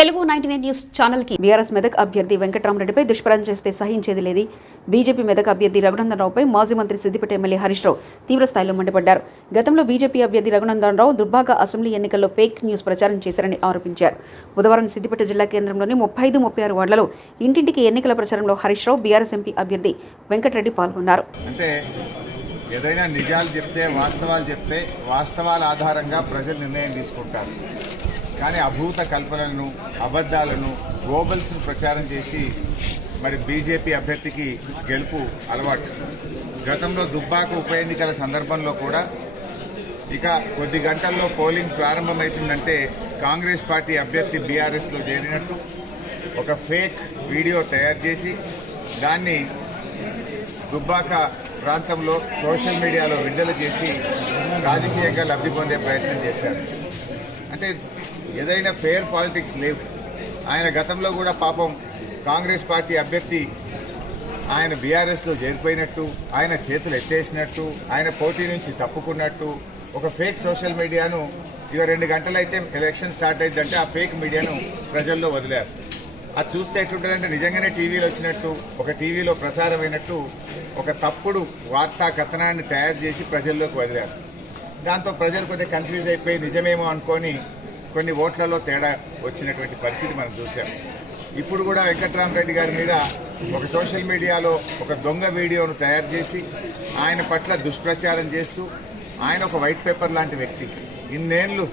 Telugu 99 news channel కి BRS Medak అభ్యర్థి వెంకటరామరెడ్డిపై దుష్ప్రచారం చేస్తే సహించేది లేదు. బీజేపీ మెదక్ అభ్యర్థి రఘునందన్ రావుపై మాజీ మంత్రి సిద్దిపేట ఎమ్మెల్యే హరీష్ రావు తీవ్రస్థాయిలో మండిపడ్డారు. గతంలో బీజేపీ అభ్యర్థి రఘునందన్ రావు దుర్భాగ అసెంబ్లీ ఎన్నికల్లో ఫేక్ న్యూస్ ప్రచారం చేశారని ఆరోపించారు. బుధవారం సిద్దిపేట జిల్లా కేంద్రంలోని 35, 36 వార్డులలో ఇంటింటికి ఎన్నికల ప్రచారంలో హరీష్ రావు, బీఆర్ఎస్ ఎంపీ అభ్యర్థి వెంకటరెడ్డి పాల్గొన్నారు. ఏదైనా నిజాలు చెప్తే, వాస్తవాలు చెప్తే, వాస్తవాల ఆధారంగా ప్రజలు నిర్ణయం తీసుకుంటారు. కానీ అభూత కల్పనలను, అబద్ధాలను, గ్లోబల్స్ను ప్రచారం చేసి మరి బీజేపీ అభ్యర్థికి గెలుపు అలవాటు. గతంలో దుబ్బాక ఉప ఎన్నికల సందర్భంలో కూడా ఇక కొద్ది గంటల్లో పోలింగ్ ప్రారంభమవుతుందంటే కాంగ్రెస్ పార్టీ అభ్యర్థి బీఆర్ఎస్లో చేరినట్టు ఒక ఫేక్ వీడియో తయారు చేసి దాన్ని దుబ్బాక ప్రాంతంలో సోషల్ మీడియాలో విడుదల చేసి రాజకీయంగా లబ్ధి పొందే ప్రయత్నం చేశారు. అంటే ఏదైనా ఫెయిర్ పాలిటిక్స్ లేవు. ఆయన గతంలో కూడా పాపం కాంగ్రెస్ పార్టీ అభ్యర్థి ఆయన బీఆర్ఎస్లో చేరిపోయినట్టు, ఆయన చేతులు ఎత్తేసినట్టు, ఆయన పోటీ నుంచి తప్పుకున్నట్టు ఒక ఫేక్ సోషల్ మీడియాను ఇక 2 గంటలైతే ఎలక్షన్ స్టార్ట్ అయిందంటే ఆ ఫేక్ మీడియాను ప్రజల్లో వదిలారు. అది చూస్తే ఎట్లుంటుందంటే నిజంగానే టీవీలో వచ్చినట్టు, ఒక టీవీలో ప్రసారమైనట్టు ఒక తప్పుడు వార్తా కథనాన్ని తయారు చేసి ప్రజల్లోకి వదిలారు. దాంతో ప్రజలు కొద్దిగా కన్ఫ్యూజ్ అయిపోయి నిజమేమో అనుకొని కొన్ని ఓట్లలో తేడా వచ్చినటువంటి పరిస్థితి మనం చూసాం. ఇప్పుడు కూడా వెంకటరామరెడ్డి గారి మీద ఒక సోషల్ మీడియాలో ఒక దొంగ వీడియోను తయారు చేసి ఆయన పట్ల దుష్ప్రచారం చేస్తూ, ఆయన ఒక వైట్ పేపర్ లాంటి వ్యక్తి, ఇన్నేళ్లు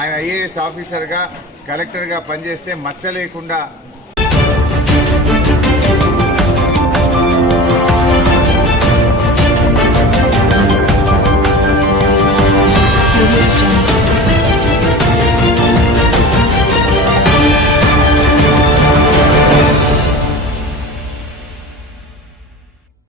ఆయన ఐఏఎస్ ఆఫీసర్గా, కలెక్టర్గా పనిచేస్తే మచ్చ లేకుండా